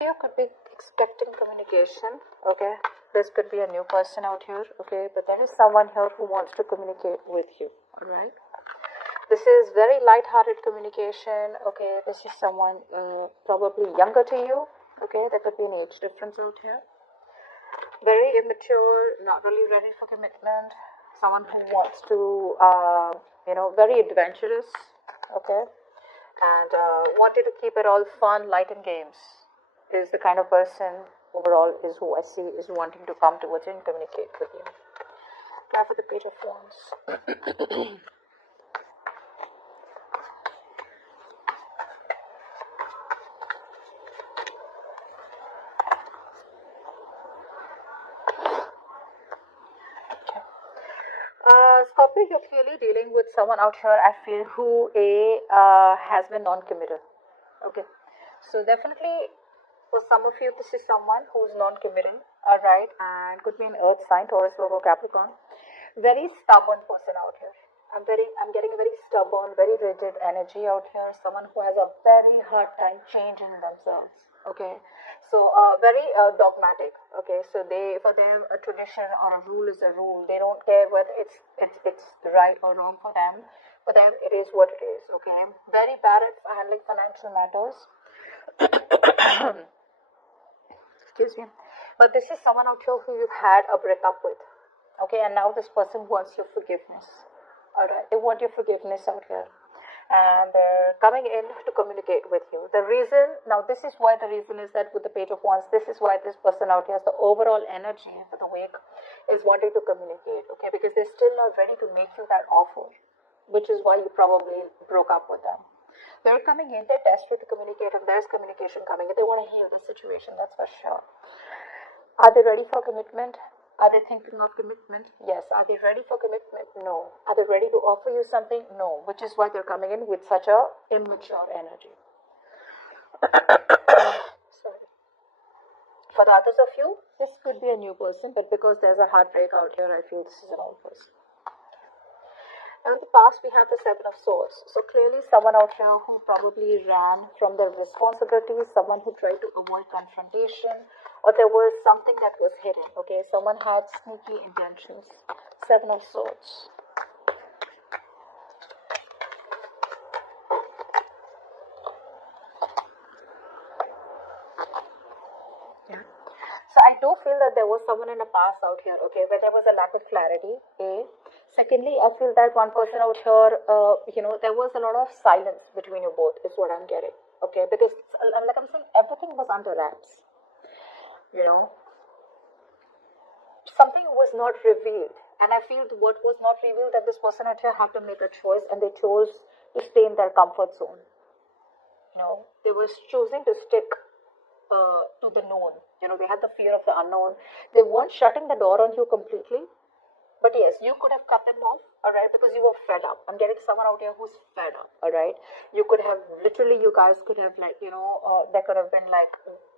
You could be expecting communication, okay? This could be a new person out here, okay? But there is someone here who wants to communicate with you, alright? This is very light-hearted communication, okay? This is someone probably younger to you, okay? There could be an age difference out here. Very immature, not really ready for commitment. Someone who wants to, very adventurous, okay? And wanted to keep it all fun, light, and games. Is the kind of person overall is who I see is wanting to come towards you and communicate with you. Now for the Page of Wands. Scorpio, you're clearly dealing with someone out here, I feel, who has been non-committal. Okay. So definitely, for some of you, this is someone who's non-committal, alright, and could be an earth sign, Taurus, Virgo, Capricorn. Very stubborn person out here. I'm getting a very stubborn, very rigid energy out here. Someone who has a very hard time changing themselves. Okay, so very dogmatic. Okay, so for them a tradition or a rule is a rule. They don't care whether it's right or wrong for them. For them, it is what it is. Okay, very bad at handling financial matters. Excuse me. But this is someone out here who you've had a breakup with. Okay, and now this person wants your forgiveness. Alright, they want your forgiveness out here. And they're coming in to communicate with you. The reason, now this is why the reason is that with the Page of Wands, this is why this person out here, the overall energy for the week is wanting to communicate. Okay, because they're still not ready to make you that offer, which is why you probably broke up with them. They're coming in, they're desperate to communicate, and there's communication coming in. They want to heal the situation, that's for sure. Are they ready for commitment? Are they thinking of commitment? Yes. Are they ready for commitment? No. Are they ready to offer you something? No. Which is why they're coming in with such a immature energy. Sorry. For the others of you, this could be a new person, but because there's a heartbreak out here, I feel this is an old person. And in the past, we have the Seven of Swords. So clearly someone out here who probably ran from their responsibilities, someone who tried to avoid confrontation, or there was something that was hidden. Okay, someone had sneaky intentions. Seven of Swords. Yeah. So I do feel that there was someone in the past out here, okay, where there was a lack of clarity. Secondly, I feel that one person out here, there was a lot of silence between you both, is what I'm getting. Okay, because like I'm saying, everything was under wraps. Something was not revealed, and I feel what was not revealed, that this person out here had to make a choice, and they chose to stay in their comfort zone. They were choosing to stick to the known. They had the fear of the unknown. They weren't shutting the door on you completely, but yes, you could have cut them off, alright, because you were fed up. I'm getting someone out here who's fed up, alright. You could have, literally, you guys could have, there could have been,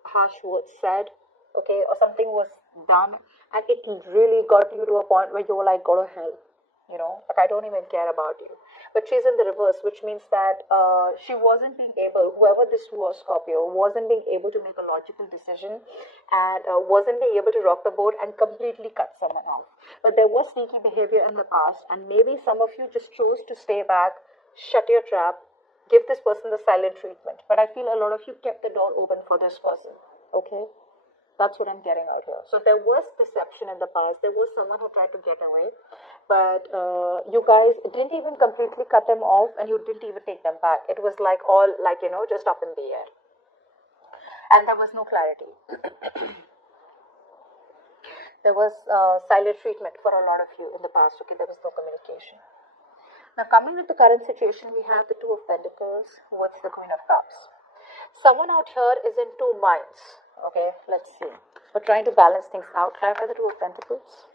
harsh words said, okay, or something was done, and it really got you to a point where you were like, go to hell, I don't even care about you. But she's in the reverse, which means that she wasn't being able, whoever this was, Scorpio, wasn't being able to make a logical decision, and wasn't being able to rock the boat and completely cut someone off. But there was sneaky behavior in the past, and maybe some of you just chose to stay back, shut your trap, give this person the silent treatment. But I feel a lot of you kept the door open for this person, okay? That's what I'm getting out here. So there was deception in the past. There was someone who tried to get away, but you guys didn't even completely cut them off, and you didn't even take them back. It was just up in the air, and there was no clarity. There was silent treatment for a lot of you in the past. Okay, there was no communication. Now coming to the current situation, we have the Two of Pentacles with the Queen of Cups. Someone out here is in two minds. Okay, let's see. We're trying to balance things out. Clarify the Two of Pentacles.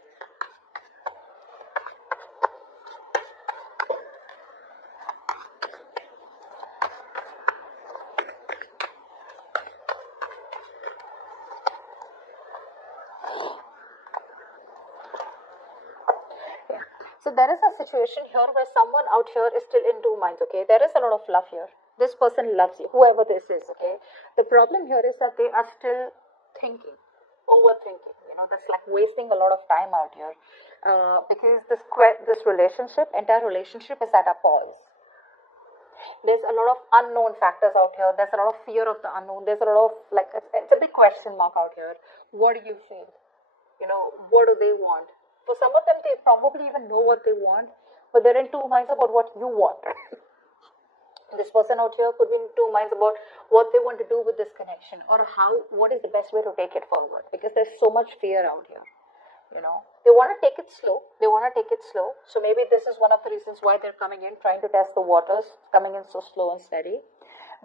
So there is a situation here where someone out here is still in two minds, okay? There is a lot of love here, This person loves you, whoever this is, okay? The problem here is that they are still thinking, overthinking. That's like wasting a lot of time out here. Because this relationship, entire relationship is at a pause. There's a lot of unknown factors out here. There's a lot of fear of the unknown. There's a lot of, like, it's a big question mark out here. What do you feel? What do they want? For some of them, they probably even know what they want, but they're in two minds about what you want. This person out here could be in two minds about what they want to do with this connection, or what is the best way to take it forward, because there's so much fear out here. They want to take it slow. So maybe this is one of the reasons why they're coming in, trying to test the waters, coming in so slow and steady.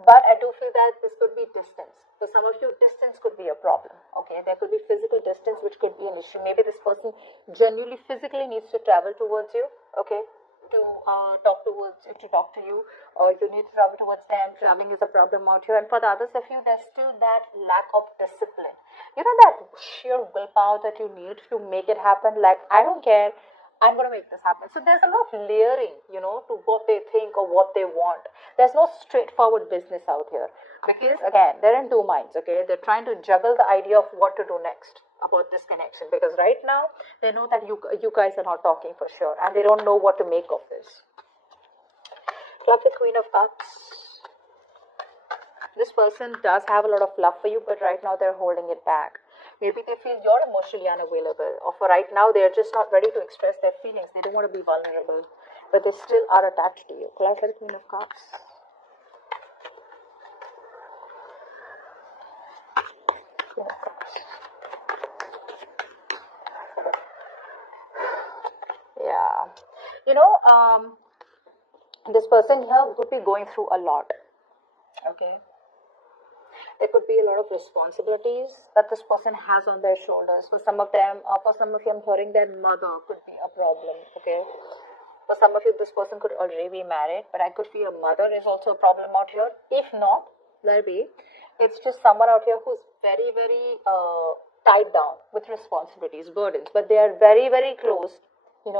But I do feel that this could be distance. For some of you, distance could be a problem. Okay, there could be physical distance, which could be an issue. Maybe this person genuinely physically needs to travel towards you. Okay, to talk to you, or you need to travel towards them. Traveling is a problem out here. And for the others of you, there's still that lack of discipline. That sheer willpower that you need to make it happen. Like, I don't care, I'm going to make this happen. So there's a lot of layering, to what they think or what they want. There's no straightforward business out here. Because, again, they're in two minds, okay? They're trying to juggle the idea of what to do next about this connection. Because right now, they know that you guys are not talking for sure. And they don't know what to make of this. Love the Queen of Cups. This person does have a lot of love for you, but right now they're holding it back. Maybe they feel you're emotionally unavailable, or for right now they're just not ready to express their feelings. They don't want to be vulnerable, but they still are attached to you. Clap for the Queen of Cups. Queen of Cups. Yeah. This person here would be going through a lot. Okay. There could be a lot of responsibilities that this person has on their shoulders. For some of them, I'm hearing their mother could be a problem, okay? For some of you, this person could already be married, but I could feel a mother is also a problem out here. If not, maybe it's just someone out here who's very, very tied down with responsibilities, burdens, but they are very, very close, to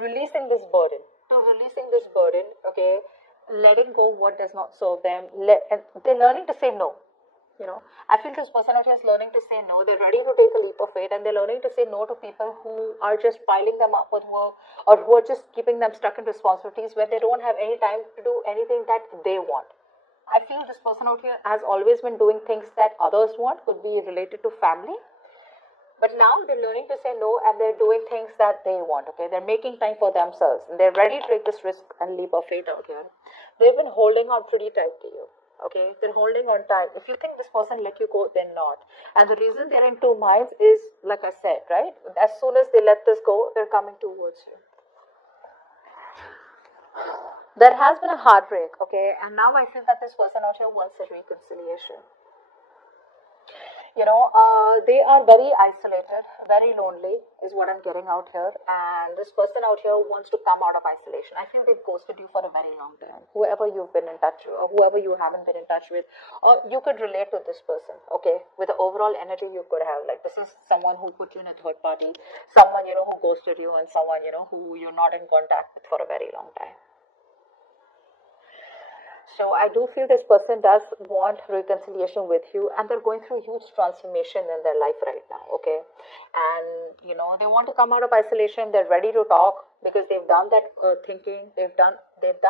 releasing this burden. Okay? Letting go what does not serve them, and they're learning to say no. I feel this person out here is learning to say no. They're ready to take a leap of faith, and they're learning to say no to people who are just piling them up with work, or who are just keeping them stuck in responsibilities where they don't have any time to do anything that they want. I feel this person out here has always been doing things that others want, could be related to family. But now they're learning to say no, and they're doing things that they want, okay? They're making time for themselves, and they're ready to take this risk and leap of faith out here. They've been holding on pretty tight to you, okay? They're holding on tight. If you think this person let you go, they're not. And the reason they're in two minds is, like I said, right? As soon as they let this go, they're coming towards you. There has been a heartbreak, okay? And now I feel that this person out here wants a reconciliation. They are very isolated, very lonely is what I'm getting out here. And this person out here wants to come out of isolation. I feel they've ghosted you for a very long time. Whoever you've been in touch with, or whoever you haven't been in touch with, or you could relate to this person, okay? With the overall energy you could have. Like, this is someone who put you in a third party, someone, who ghosted you, and someone, who you're not in contact with for a very long time. So I do feel this person does want reconciliation with you, and they're going through huge transformation in their life right now, okay? And, they want to come out of isolation. They're ready to talk because they've done that thinking. They've done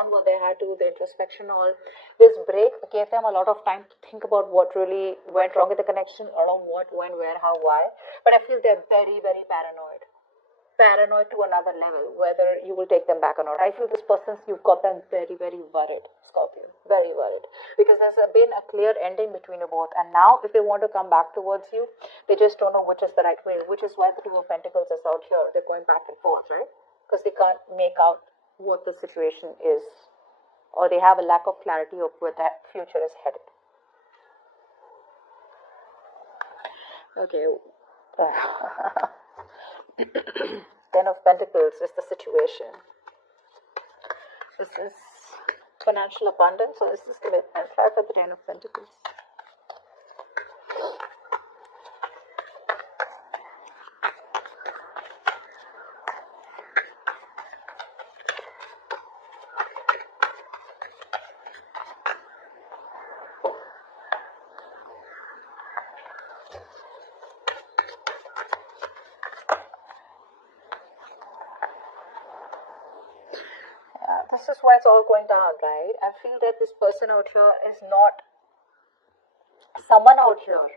what they had to, the introspection, all. This break gave them a lot of time to think about what really went wrong with the connection, or what, when, where, how, why. But I feel they're very, very paranoid to another level, whether you will take them back or not. I feel this person, you've got them very, very worried, Scorpio, very worried, because there's been a clear ending between you both, and now if they want to come back towards you, they just don't know which is the right way, which is why the Two of Pentacles is out here. They're going back and forth, right? Because they can't make out what the situation is, or they have a lack of clarity of where that future is headed. Okay. Ten of Pentacles is the situation. Is this financial abundance, or is this commitment? Try for the Ten of Pentacles. This is why it's all going down, right? I feel that this person out here is not someone out here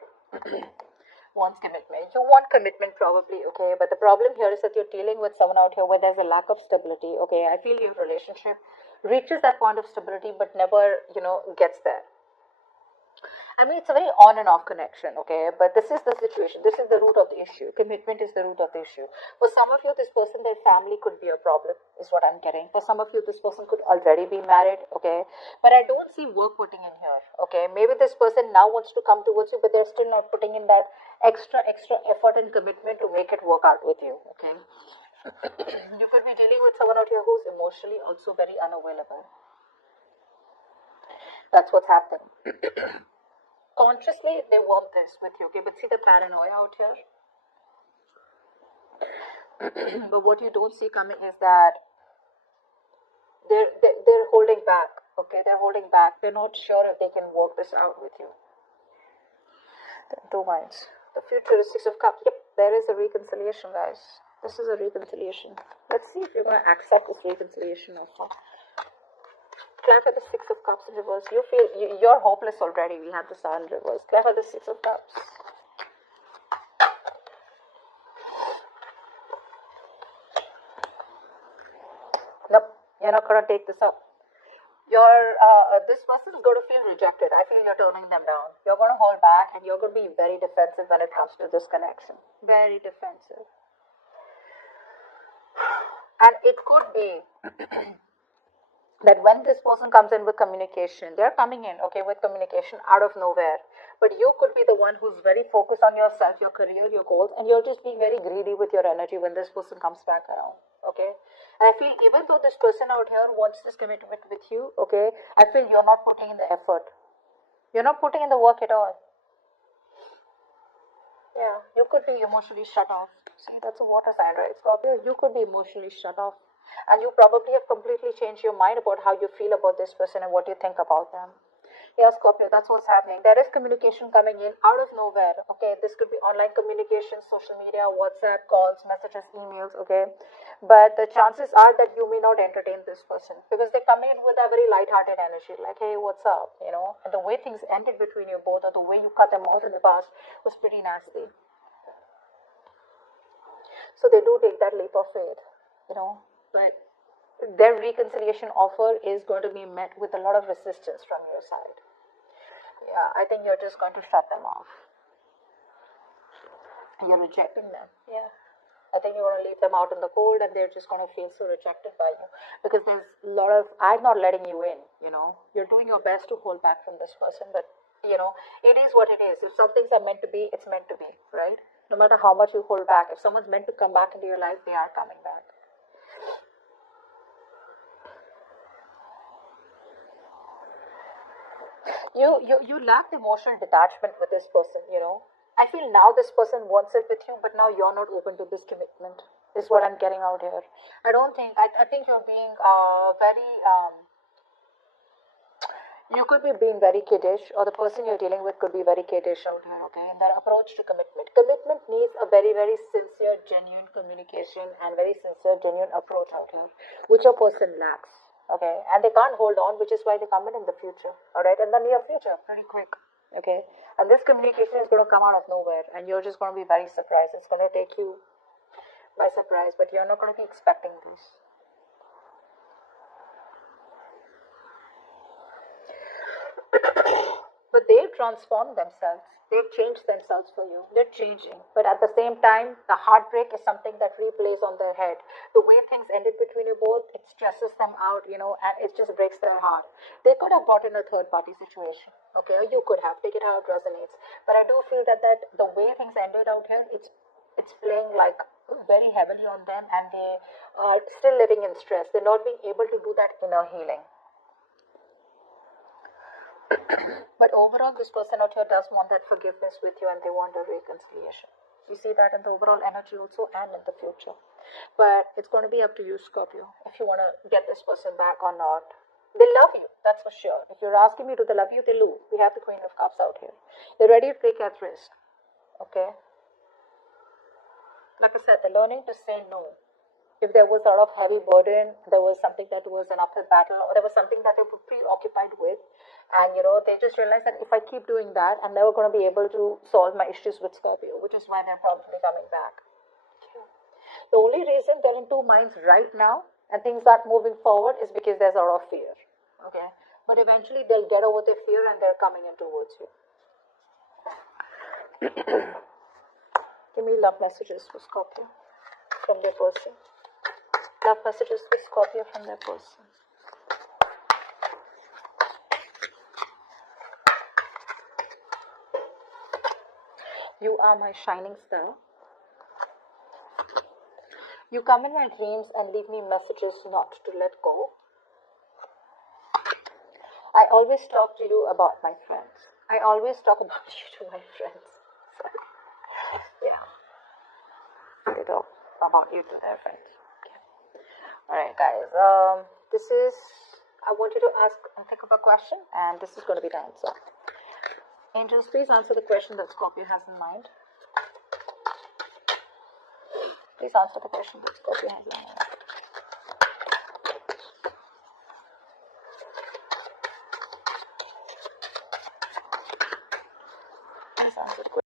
wants commitment. You want commitment probably, okay? But the problem here is that you're dealing with someone out here where there's a lack of stability, okay? I feel your relationship reaches that point of stability but never, gets there. I mean, it's a very on and off connection, okay? But this is the situation. This is the root of the issue. Commitment is the root of the issue. For some of you, this person, their family could be a problem, is what I'm getting. For some of you, this person could already be married, okay? But I don't see work putting in here, okay? Maybe this person now wants to come towards you, but they're still not putting in that extra effort and commitment to make it work out with you, okay? You could be dealing with someone out here who's emotionally also very unavailable. That's what's happening. Consciously, they want this with you, okay? But see the paranoia out here? But what you don't see coming is that they're holding back, okay? They're holding back. They're not sure if they can work this out with you. Two minds. The future is Six of Cups. Yep, there is a reconciliation, guys. This is a reconciliation. Let's see if you're going to accept this reconciliation offer. Clap at the Six of Cups in reverse. You feel you're hopeless already. We have the Sun in reverse. Clap at the Six of Cups. Nope, you're not going to take this up. This person is going to feel rejected. I feel you're turning them down. You're going to hold back and you're going to be very defensive when it comes to this connection. Very defensive. And it could be that when this person comes in with communication, they're coming in, okay, with communication out of nowhere. But you could be the one who's very focused on yourself, your career, your goals, and you're just being very greedy with your energy when this person comes back around, okay? And I feel even though this person out here wants this commitment with you, okay, I feel you're not putting in the effort. You're not putting in the work at all. Yeah, you could be emotionally shut off. See, that's a water sign, right, Scorpio? You could be emotionally shut off. And you probably have completely changed your mind about how you feel about this person and what you think about them. Yeah, Scorpio, that's what's happening. There is communication coming in out of nowhere, okay? This could be online communication, social media, WhatsApp, calls, messages, emails, okay? But the chances are that you may not entertain this person because they're coming in with a very light-hearted energy, like, hey, what's up, And the way things ended between you both or the way you cut them out in the past was pretty nasty. So they do take that leap of faith, But their reconciliation offer is going to be met with a lot of resistance from your side. Yeah, I think you're just going to shut them off. You're rejecting them. Yeah. I think you're going to leave them out in the cold and they're just going to feel so rejected by you. Because there's a lot of, I'm not letting you in, You're doing your best to hold back from this person, but, it is what it is. If some things are meant to be, it's meant to be, right? No matter how much you hold back, if someone's meant to come back into your life, they are coming back. You lack emotional detachment with this person, I feel now this person wants it with you, but now you're not open to this commitment, is what I'm getting out here. I think you're being you could be being very kiddish, or the person you're dealing with could be very kiddish out here, okay, in their approach to commitment. Commitment needs a very, very sincere, genuine communication and very sincere, genuine approach out here, which a person lacks. Okay, and they can't hold on, which is why they come in the future, alright, in the near future, pretty quick, okay, and this communication is going to come out of nowhere, and you're just going to be very surprised. It's going to take you by surprise, but you're not going to be expecting this. But they've transformed themselves. They've changed themselves for you. They're changing. But at the same time, the heartbreak is something that replays on their head. The way things ended between you both, it stresses them out, and it just breaks their heart. They could have brought in a third-party situation, okay? Or you could have. Take it how it resonates. But I do feel that the way things ended out here, it's playing like very heavily on them, and they are still living in stress. They're not being able to do that inner healing. But overall, this person out here does want that forgiveness with you, and they want a reconciliation. You see that in the overall energy also and in the future. But it's going to be up to you, Scorpio, if you want to get this person back or not. They love you, that's for sure. If you're asking me, do they love you? They do. We have the Queen of Cups out here. They're ready to take that risk. Okay? Like I said, they're learning to say no. if there was a lot of heavy burden, there was something that was an uphill battle, or there was something that they were preoccupied with, and they just realized that if I keep doing that, I'm never going to be able to solve my issues with Scorpio, which is why they're probably coming back. The only reason they're in two minds right now and things aren't moving forward is because there's a lot of fear. Okay, but eventually they'll get over their fear and they're coming in towards you. Give me love messages for Scorpio from their person. Love messages for Scorpio from their person. You are my shining star. You come in my dreams and leave me messages not to let go. I always talk to you about my friends. I always talk about you to my friends. Yeah. They talk about you to their friends. Okay. Alright guys, I want you to think of a question, and this is going to be the answer. Angels, please answer the question that Scorpio has in mind. Please answer the question that Scorpio has in mind. Please answer the question.